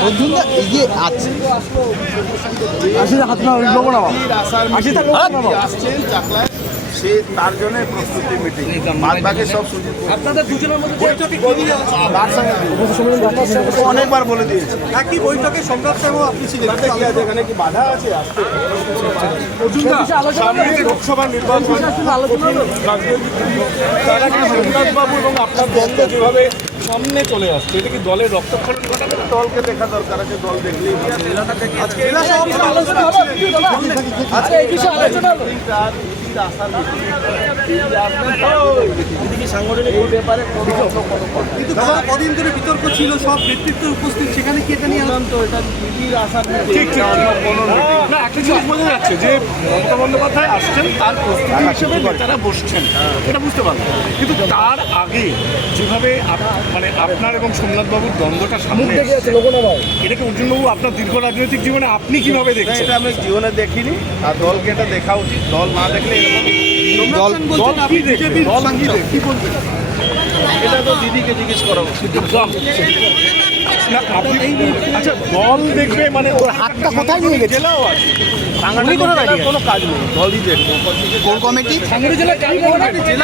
অর্জুনদা এই যে আছে বীর আসার মিটিং আসছেন চাকলায়। সে তার জন্য প্রস্তুতি মিটিং বাদ বাকি সব সুযোগ আপনাদের দুজনের মধ্যে বৈঠকে কি নিয়ে আলোচনা তার সঙ্গে অনেকবার বলে দিয়েছে। একই বৈঠকে সম্রাট সাহেব আপনি ছিলেন। কি আছে এখানে কি বাধা আছে? আসতে সামনে লোকসভা নির্বাচন তার আগে সোমনাথবাবু এবং আপনার দ্বন্দ্ব যেভাবে সামনে চলে আসছে এটা কি দলের রক্তক্ষরণ ঘটাবে? দলকে দেখা দরকার আছে দল দেখলেই আজকে আলোচনা হবে। আজকে এই বিষয়ে আলোচনা হবে। কথা। কিন্তু কদিন ধরে বিতর্ক ছিল? সব ব্যক্তিত্ব উপস্থিত সেখানে কি এটা নিয়ে এটা দিদির আসার কোনো বোঝা যাচ্ছে যে মমতা বন্দ্যোপাধ্যায় আসছেন তার প্রস্তুতি হিসেবে নেতারা বসছেন। এটা বুঝতে পারলাম। কিন্তু তার আগে যেভাবে মানে আপনার এবং সোমনাথবাবুর দ্বন্দ্বটা সামনে এটাকে অর্জুনবাবু আপনার দীর্ঘ রাজনৈতিক জীবনে আপনি কীভাবে না, দেখছেন? এটা আমি জীবনে দেখিনি। আর দলকে এটা দেখা উচিত। দল না দেখলে এরকম দল দল কি দেখবে? দল কি দেখবে? কি বলবেন? এটা তো দিদিকে জিজ্ঞেস করা উচিত। না, আপনি আচ্ছা দল দেখবে মানে ওর হাতটা কোথায় নিয়ে গেছে? জেলাও আছে। সাংগঠনিক কোনো কাজ নেই। দলই দেখবে কোর কমিটি?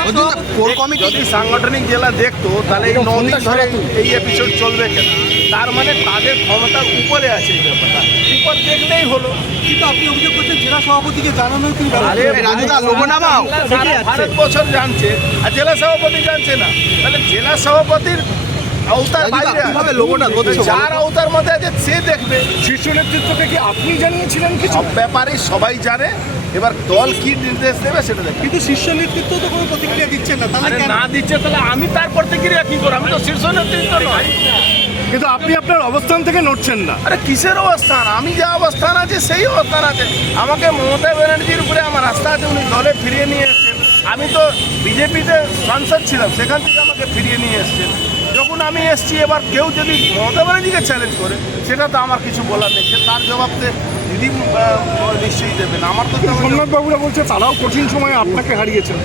অর্জুনদা কোর কমিটি যদি সাংগঠনিক জেলা দেখতো তাহলে এই নদিন ধরে এই এপিসোড চলবে কেন? তার মানে তাদের ক্ষমতার উপরে আছে এই ব্যাপারটা। উপর দেখলেই হলো। কিন্তু আপনি অভিযোগ করছেন জেলা সভাপতিকে জানানো কি জানছে আর জেলা সভাপতি জানছে না। তাহলে জেলা সভাপতির আওতার রাজুদা, বাইরে কীভাবে লোগোটা ধরছো যার আওতার মধ্যে আছে সে দেখবে। শীর্ষ নেতৃত্বকে কি আপনি জানিয়েছিলেন কিছু? ব্যাপারে সবাই জানে। এবার দল কি নির্দেশ দেবে সেটা দেখবে কিন্তু শীর্ষ নেতৃত্ব তো কোনো প্রতিক্রিয়া দিচ্ছেন না তাহলে না দিচ্ছে তাহলে আমি তার প্রতিক্রিয়া কি করব? আমি তো শীর্ষ নেতৃত্ব নয়। কিন্তু আপনি আপনার অবস্থান থেকে নড়ছেন না। আরে কিসের অবস্থান? আমি যা অবস্থান আছে সেই অবস্থান আছে। আমাকে মমতা ব্যানার্জির উপরে আমার আস্থা আছে উনি দলে ফিরিয়ে নিয়ে এসছেন। আমি তো বিজেপিতে সাংসদ ছিলাম সেখান থেকে আমাকে ফিরিয়ে নিয়ে এসছেন। যখন আমি এসছি এবার কেউ যদি মমতা ব্যানার্জিকে চ্যালেঞ্জ করে সেটা তো আমার কিছু বলার নেই। সে তার জবাব তো দিদি নিশ্চয়ই দেবেন। আমার তো সোমনাথ বাবুরা বলছে তারাও কঠিন সময়ে আপনাকে হারিয়েছেন।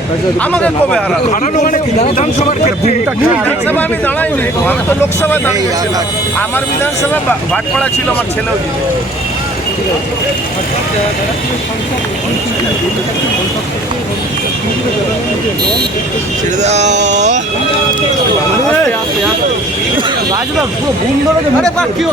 আমাকে কবে হারানো মানে বিধানসভার ক্ষেত্রে বিধানসভা আমি দাঁড়াইনি। আমি তো লোকসভায় দাঁড়িয়েছিলাম। আমার বিধানসভা ভাটপাড়া ছিল আমার ছেলেও ছেড়ে দাও। আরে বা কি